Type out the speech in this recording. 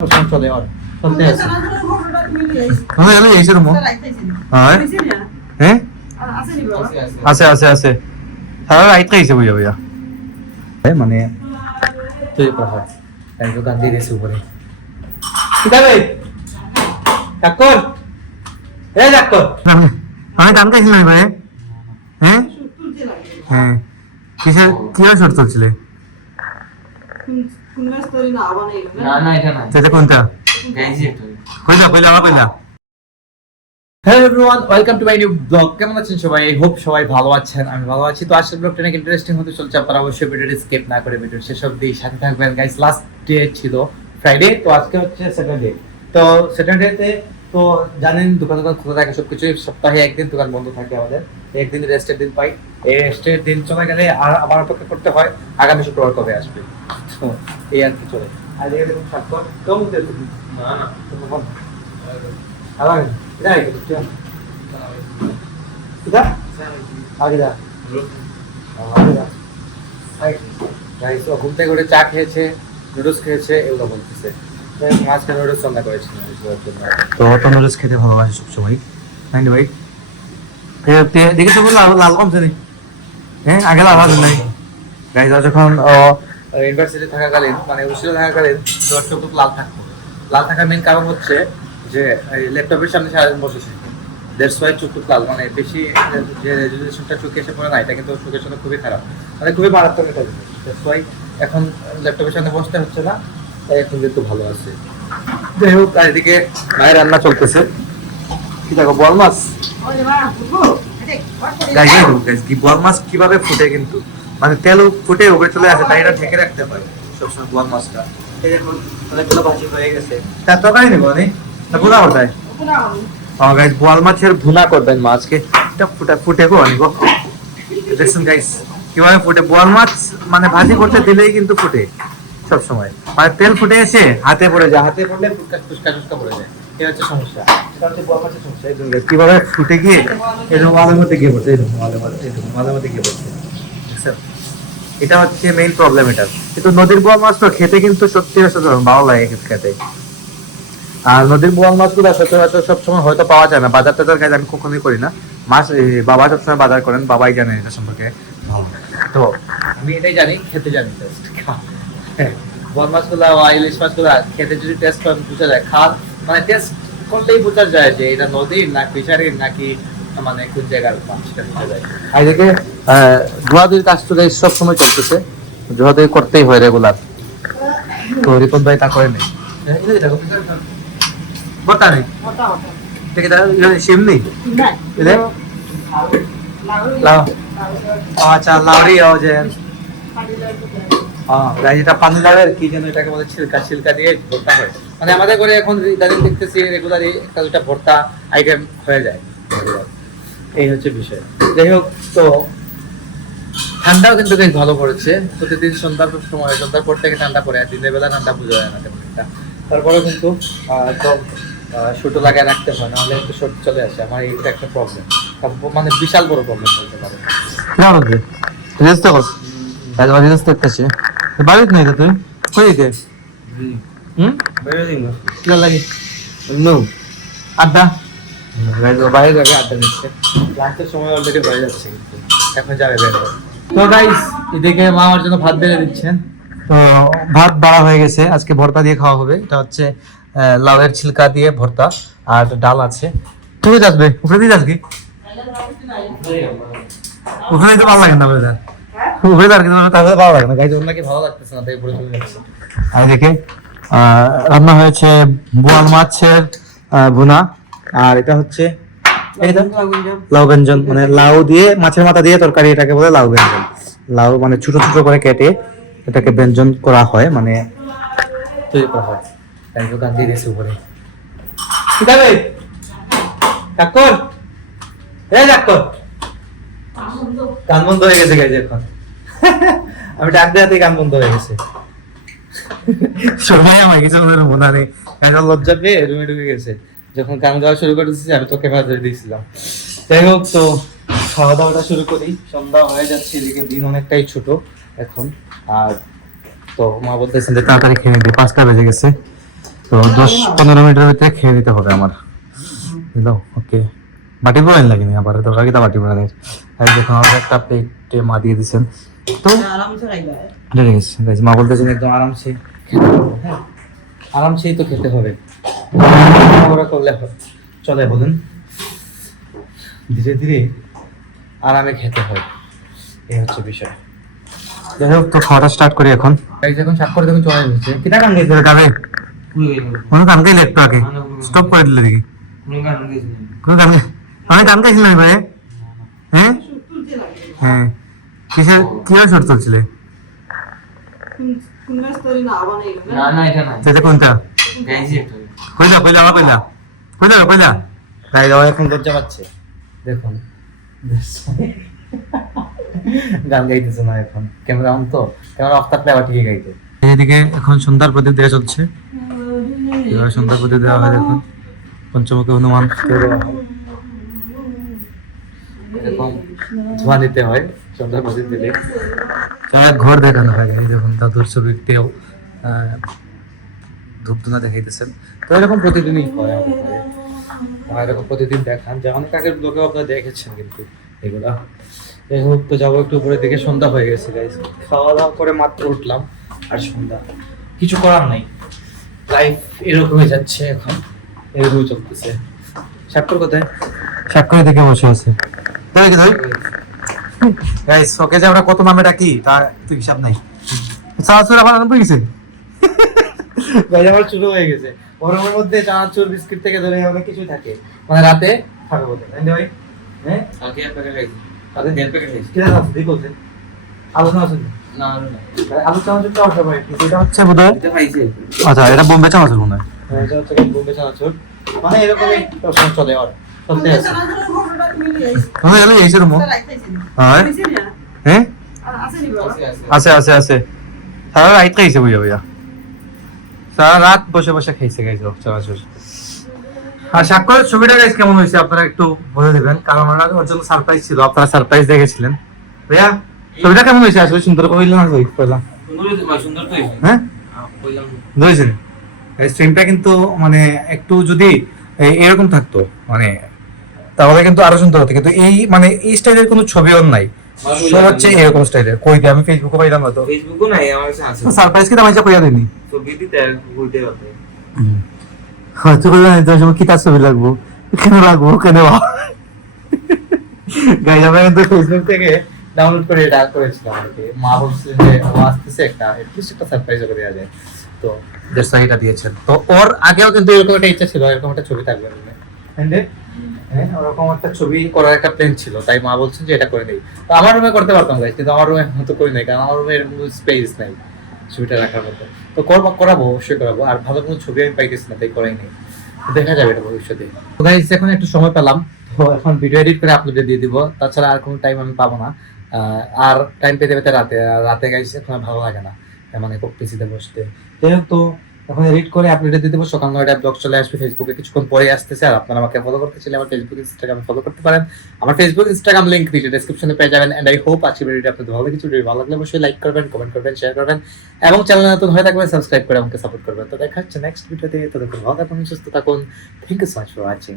চলে আর চলতে আছে হ্যাঁ আমি এই রকম হ্যাঁ আছে আছে আছে সারা রাইট খাইছে বুঝা বুঝা মানে তুই কথা এই দোকান দিয়ে গেছে উপরে ঠিক আছে ডাক্তার এই ডাক্তার আমি কাম খাইছি না ভাই হ্যাঁ হ্যাঁ কিসের কি শর্ট চলছিলে hello everyone welcome to my new blog. কেমন আছেন সবাই? আই হোপ সবাই ভালো আছেন, আমি ভালো আছি। তো আজকের ব্লগটা অনেক ইন্টারেস্টিং হতে চলছে, আপনারা অবশ্যই ভিডিওটি স্কিপ না করে ভিডিও শেষ অবধি সাথে থাকবেন। গাইস লাস্ট ডে ছিল ফ্রাইডে, তো আজকে হচ্ছে স্যাটারডে। তো স্যাটারডেতে তো জানেন দোকান খোলা থাকে, সবকিছু সপ্তাহে একদিন দোকান বন্ধ থাকে আমাদের, একদিন রেস্টের দিন পাই। এই রেস্টের দিন চলে গেলে আর আবার অপেক্ষা করতে হয় আগামী শুক্রবার কবে আসবে। তো এই আর কি চলে। আর এই দেখুন সাতকর কেমন দেখুন না না আবার যাই তো কিদা আগে যা আগে যা গাইস ও ঘুম থেকে উঠে চা খেয়েছে, নুডলস খেয়েছে, এগুলো বলতেছে মাঝখানে নুডলস রান্না করেছি তো অত নুডলস খেতে ভালোবাসে সবসময় তাই না ভাই? দেখে তো বললাম লাল কমছে নি, হ্যাঁ আগে লাল আছে নাই গাইস। যখন ইউনিভার্সিটি থাকাকালীন মানে উচ্চশিক্ষা থাকাকালীন চোখ লাল থাকতো। লাল থাকার মেইন কারণ হচ্ছে যে ল্যাপটপের সামনে সারাদিন বসেছে, দ্যাটস ওয়াই চোখ লাল। মানে বেশি যে রেজুলেশনটা চোখে এসে পড়ে না, এটা কিন্তু চোখের জন্য খুবই খারাপ, মানে খুবই মারাত্মক একটা জিনিস। দ্যাটস ওয়াই এখন ল্যাপটপের সামনে বসতে হচ্ছে না, তাই এখন কিন্তু ভালো আছে। যাই হোক, আর এদিকে মায়ের রান্না চলতেছে। কি দেখো বল মাছ, কি বল মাছ কিভাবে ফুটে, কিন্তু মানে তেল ফুটে উপরে চলে আসে, তাই এটা ঢেকে রাখতে হয় সবসময় বল মাছটা। এই দেখুন অনেকগুলো ভাজি হয়ে গেছে, তার তরকারি নেবো আমি না ভুনা করতাই গাইস, বোয়াল মাছের ভুনা করবেন মাছকে ফুটে গো আনিব। দেখছেন গাইস কিভাবে ফুটে বোয়াল মাছ, মানে ভাজি করতে দিলেই কিন্তু ফুটে সব সময়, মানে তেল ফুটে এসে হাতে পড়ে যায়, হাতে পড়লে ফুসকা পড়ে যায়, এই হচ্ছে সমস্যা। এটা হচ্ছে বোয়াল মাছের সমস্যা। এই জন্য কিভাবে ফুটে গিয়ে এরকম মালের মধ্যে গিয়ে পড়ছে, এরকম মালের মধ্যে গিয়ে পড়ছে, দেখছেন? এটা হচ্ছে মেইন প্রবলেম এটা। কিন্তু নদীর বোয়াল মাছ তো খেতে কিন্তু সত্যি অসাধারণ ভালো লাগে খেতে। আর নদীর বোয়াল মাছগুলো সচরাচর সবসময় হয়তো পাওয়া যায় না, বাজার টাজার কাজ আমি কখনোই করি না। মাছ বাবা সবসময় বাজার করেন, বাবাই জানেন এটা সম্পর্কে। তো আমি এটাই জানি, খেতে জানি জাস্ট। বোয়াল মাছগুলো ইলিশ মাছগুলো খেতে যদি টেস্ট করেন বোঝা যায়, মানে টেস্ট করলেই বোঝা যায় যে এটা নদীর না ফিশারির নাকি মানে কোন জায়গার মাছ, সেটা বোঝা যায়। আর এদিকে ধোয়াধুয়ির কাজ তো সব সময় চলতেছে, ধোয়াধুয়ি করতেই হয় রেগুলার। তো রিপন ভাই তা করে নেই, বতা নেই শিম নেই, আচ্ছা লাউরি এটা পানি লাউয়ের কি যেন এটাকে বলে, ছিলকা দিয়ে ভর্তা হয়। মানে আমাদের ঘরে এখন ইদানিং দেখতেছি রেগুলারই একটা দুটা ভর্তা আইটেম হয়ে যায়, এই হচ্ছে বিষয়। যাই হোক, তো ঠান্ডাও কিন্তু বেশ ভালো পড়েছে। প্রতিদিন সন্ধ্যার পর থেকে ঠান্ডা পড়ে, আর দিনের বেলা ঠান্ডা বোঝা যায় না তেমন একটা। তারপরে কিন্তু একদম শুটো লাগায় রাখতে হয়, নাহলে একটু সর্দি চলে আসে। আমার এইটা একটা প্রবলেম, মানে বিশাল বড় প্রবলেম বলতে পারে। বাড়িতে নেই তো তুই কই গে আড্ডা বাইরে যাবে, আড্ডা নিচ্ছে। লাঞ্চের সময় অলরেডি হয়ে যাচ্ছে, কিন্তু এখন যাবে বের। তো গাইস এদিকে মা আমার জন্য ভাত বেড়ে দিচ্ছেন। তো ভাত বাড়া হয়ে গেছে, আজকে ভর্তা দিয়ে খাওয়া হবে। এটা হচ্ছে লাউয়ের ছিলকা দিয়ে ভর্তা, আর ডাল আছে। তুমি আসবে উপরে দিয়ে আসবি, ওখানে তো ভালো লাগে না বুঝলেন, উপরে আর কি তাহলে ভালো লাগে না। গাইজ ওর নাকি ভালো লাগতেছে না, তাই উপরে চলে যাচ্ছে। আর এদিকে রান্না হয়েছে বোয়াল মাছের ভুনা, আর এটা হচ্ছে লাউ ব্যঞ্জন, মানে লাউ দিয়ে মাছের মাথা দিয়ে তরকারি, এটাকে বলে লাউ ব্যঞ্জন। লাউ মানে ছোট ছোট করে কেটে এটাকে ব্যঞ্জন করা হয়, মানে তৈরি করা হয়। দোকান দিয়ে গেছে উপরে গান বন্ধ হয়ে গেছে গাইজ এখন। আমি ডাক দেওয়াতে গান বন্ধ হয়ে গেছে, সবাই আমার কিছু মনে নেই, লজ্জা পেয়ে রুমে ঢুকে গেছে। যখন গান গাওয়া শুরু করেছি আমি তো ক্যামেরা ধরে দিয়েছিলাম। যাই হোক, তো খাওয়া দাওয়াটা শুরু করি। সন্ধ্যা হয়ে যাচ্ছে, এদিকে দিন অনেকটাই ছোট এখন। আর তো মা বলতেছেন যে তাড়াতাড়ি খেয়ে নিবি, 5টা বেজে গেছে। তো 10-15 মিনিটের ভিতরে খেয়ে নিতে হবে আমার, বুঝলো? ওকে, বাটি পুরান লাগেনি আবার তরকারি তা বাটি পুরানের। আর দেখুন আমাকে একটা প্লেটে মা দিয়ে দিচ্ছেন। তো গাইস মা বলতেছেন একদম আরামসে খেতে হবে, হ্যাঁ আরামসেই তো খেতে হবে, ওরা করলে চলে বলুন, ধীরে ধীরে আরামে খেতে হয়, এই হচ্ছে বিষয়। যাই হোক, তো খাওয়াটা স্টার্ট করি এখন। এখন শাক করে দেখুন চলে যাচ্ছে। কিটা গান গাইছে গাবে? কোনো গান গাইলে একটু আগে স্টপ করে দিলে দেখি। কোনো গান আমি গান গাইছিলাম ভাই? হ্যাঁ হ্যাঁ, কিসের কিভাবে শর্ট চলছিলে? কোনটা কইলা কইলা আবার কইলা কইলা কইলা তাই দাও, এখন লজ্জা পাচ্ছে দেখুন, গান গাইতেছে না এখন, ক্যামেরা অন তো, ক্যামেরা অফ থাকলে আবার ঠিকই গাইতে। এদিকে এখন সন্ধ্যার প্রদীপ দেওয়া চলছে, এবার সন্ধ্যার প্রদীপ দেওয়া হয় দেখুন, পঞ্চমুখী হনুমান এরকম ধোঁয়া দিতে হয় সন্ধ্যার প্রদীপ দিলে। ঘর দেখানো হয়, এই দেখুন দাদুর ছবিতেও ধূপধুনা দেখাইতেছেন। তো এরকম প্রতিদিনই হয় এরকম প্রতিদিন দেখান, যে অনেক আগের ব্লগেও আপনারা দেখেছেন কিন্তু এগুলা। যাই হোক, তো যাবো একটু উপরের দিকে, সন্ধ্যা হয়ে গেছে গাইস, খাওয়া দাওয়া করে মাত্র উঠলাম আর সন্ধ্যা, কিছু করার নাই, লাইফ এরকম হয়ে যাচ্ছে এখন, এরকমই চলতেছে। স্বাক্ষর কোথায়? স্বাক্ষর দেখে বসে আছে গাইস। ওকে যে আমরা কত নামে ডাকি তার তো হিসাব নাই। চানাচুর আবার আরম্ভ হয়ে গেছে গাইস, আমার শুরু হয়ে গেছে। গরমের মধ্যে চানাচুর বিস্কিট থেকে ধরে অনেক কিছু থাকে, মানে রাতে খাবে বলতে ভাই। হ্যাঁ আগে এক প্যাকেট খাইছি, আগে দেড় প্যাকেট খাইছি। কি আছে দেখো যে আলোচনা আছে না আলোচনা তো আছে ভাই, এটা হচ্ছে বোধহয় এটা খাইছি। আচ্ছা, এটা বোম্বে চানাচুর মনে হয়। হ্যাঁ, এটা হচ্ছে বোম্বে চানাচুর, মানে এরকমই প্রশ্ন চলে আর চলতে আছে। হ্যাঁ আমি এইসব মো হ্যাঁ হ্যাঁ আছে আছে আছে, সারা রাত খাইছে বুঝা বুঝা, সারা রাত বসে বসে খাইছে গাইজ চানাচুর। আর স্বাক্ষরের ছবিটা গাইজ কেমন হয়েছে আপনারা একটু বলে দেবেন, কারণ আমার ওর জন্য সারপ্রাইজ ছিল, আপনারা সারপ্রাইজ দেখেছিলেন। ভাইয়া ছবিটা কেমন হয়েছে? আসলে সুন্দর কইল না কই কইলাম? সুন্দর তো হয়েছে। হ্যাঁ কইলাম ধরেছেন স্ট্রিমটা কিন্তু মানে একটু যদি এরকম থাকতো মানে তাহলে কিন্তু আরো সুন্দর হতো, কিন্তু এই মানে এই স্টাইলের কোনো ছবি ওর নাই, সব হচ্ছে এরকম স্টাইলের। কই দিয়ে আমি ফেসবুকে পাইলাম না তো, ফেসবুকও নাই আমার কাছে আছে। সারপ্রাইজ কি তামাইচা কইয়া দেনি তো বিদিতে কইতে হবে হয়তো কইলা না, তোমার কি তার ছবি লাগবো, কেন লাগবো কেন গাইস। আমরা কিন্তু ফেসবুক থেকে ডাউনলোড করে এটা করেছিলাম আর কি, মা বলছে যে ও আসতেছে একটা এটলিস্ট একটা সারপ্রাইজ করে দেওয়া যায়, তো জাস্ট এটা দিয়েছেন। তো ওর আগেও কিন্তু এরকম একটা ইচ্ছা ছিল, এরকম একটা ছবি থাকবে হ্যাঁ ওরকম একটা ছবি করার একটা প্ল্যান ছিল, তাই মা বলছেন যে এটা করে নেই। তো আমার রুমে করতে পারতাম গাইস, কিন্তু আমার রুমে তো করি নাই, কারণ আমার রুমে এরকম স্পেস নাই ছবিটা রাখার মতো। তো করাবো, অবশ্যই করাবো, আর ভালো কোনো ছবি আমি পাইতেছি না, তাই করাই নেই, দেখা যাবে এটা ভবিষ্যতে। তো গাইস এখন একটু সময় পেলাম, তো এখন ভিডিও এডিট করে আপলোডে দিয়ে দিব, তাছাড়া আর কোনো টাইম আমি পাবো না। আর টাইম পেতে পেতে রাতে গাইস এখন ভালো লাগে না, মানে পিসিতে বসতে। যাই হোক, তো এখন এডিট করে আপলোডে দিয়ে দেবো, সকাল 9টায় ব্লগ চলে আসবে ফেসবুকে, কিছুক্ষণ পরে আসতেছে। আর আপনারা আমাকে ফলো করতে চাইলে আমার ফেসবুক ইনস্টাগ্রাম ফলো করতে পারেন, আমার ফেসবুক ইনস্টাগ্রাম লিংক ভিডিও ডেসক্রিপশনে পেয়ে যাবেন। এন্ড আই হোপ আজকের ভিডিওটা আপনাদের ভালো লেগেছে। ভিডিও ভালো লাগলে অবশ্যই লাইক করবেন, কমেন্ট করবেন, শেয়ার করবেন, এবং চ্যানেলে নতুন হয়ে থাকলে সাবস্ক্রাইব করে আমাকে সাপোর্ট করবেন। তো দেখা হচ্ছে নেক্সট ভিডিওতে, ততক্ষণ ভালো থাকুন, সুস্থ থাকুন। Thank you so much for watching.